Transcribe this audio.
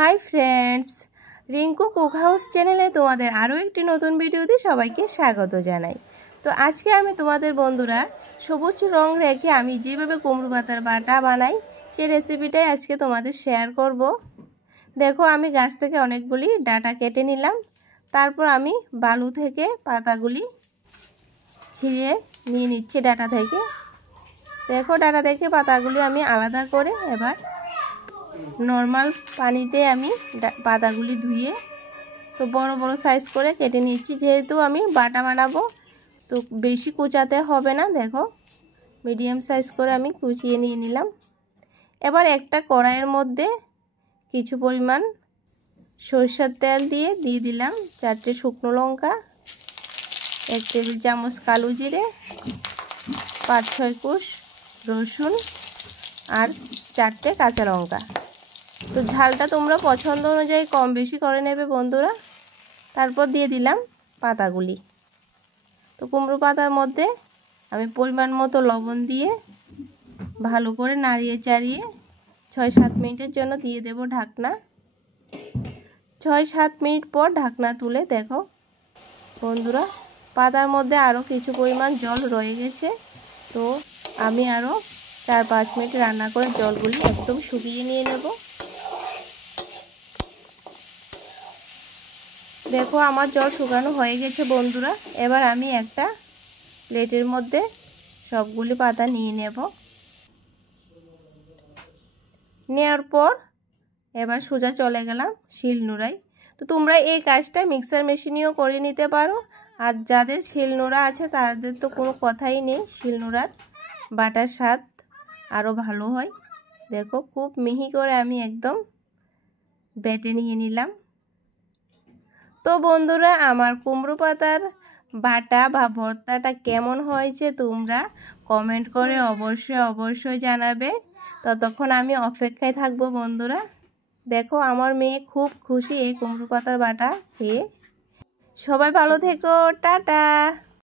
Hi friends, Rinku cook house চ্যানেলে তোমাদের আরও একটি নতুন ভিডিওতে সবাইকে স্বাগত জানাই। তো আজকে আমি তোমাদের বন্ধুরা সবুজ রং রেখে আমি যেভাবে কুমড়ো পাতার বাটা বানাই সেই রেসিপিটাই আজকে তোমাদের শেয়ার করব। দেখো, আমি গাছ থেকে অনেকগুলি ডাঁটা কেটে নিলাম, তারপর আমি বালু থেকে পাতাগুলি ছিঁড়ে নিয়ে নিচ্ছি ডাঁটা থেকে। দেখো, ডাঁটা থেকে পাতাগুলি আমি আলাদা করে এবার নর্মাল পানিতে আমি পাতাগুলি ধুয়ে তো বড় বড় সাইজ করে কেটে নিচ্ছি, যেহেতু আমি বাটা বানাবো তো বেশি কুচাতে হবে না। দেখো, মিডিয়াম সাইজ করে আমি কুচিয়ে নিয়ে নিলাম। এবার একটা কড়াইয়ের মধ্যে কিছু পরিমাণ সরষের তেল দিয়ে দিলাম 4টে শুকনো লঙ্কা, 1 টেবিল চামচ কালো জিরে, 5-6 কোষ রসুন আর 4টে কাঁচা লঙ্কা। তো ঝালটা তোমরা পছন্দ অনুযায়ী কম বেশি করে নেবে বন্ধুরা। তারপর দিয়ে দিলাম পাতাগুলি। তো কুমড়ো পাতার মধ্যে আমি পরিমাণ মতো লবণ দিয়ে ভালো করে নাড়িয়ে চাড়িয়ে 6-7 মিনিটের জন্য দিয়ে দেব ঢাকনা। 6-7 মিনিট পর ঢাকনা তুলে দেখো বন্ধুরা, পাতার মধ্যে আরও কিছু পরিমাণ জল রয়ে গেছে। তো আমি আরও 4-5 মিনিট রান্না করে জলগুলি একদম শুকিয়ে নিয়ে নেব। দেখো, আমার জল শুকানো হয়ে গেছে বন্ধুরা। এবার আমি একটা প্লেটের মধ্যে সবগুলি পাতা নিয়ে নেব। নেওয়ার পর এবার সোজা চলে গেলাম শিলনোড়ায়। তো তোমরা এই কাজটা মিক্সার মেশিনেও করে নিতে পারো, আর যাদের শিলনোড়া আছে তাদের তো কোনো কথাই নেই, শিলনোড়ার বাটার স্বাদ আরও ভালো হয়। দেখো, খুব মিহি করে আমি একদম বেটে নিয়ে নিলাম। তো বন্ধুরা, আমার কুমড়ো পাতার বাটা বা ভর্তাটা কেমন হয়েছে তোমরা কমেন্ট করে অবশ্যই জানাবে। ততক্ষণ আমি অপেক্ষায় থাকবো বন্ধুরা। দেখো, আমার মেয়ে খুব খুশি এই কুমড়ো পাতার বাটা খেয়ে। সবাই ভালো থেকো, টাটা।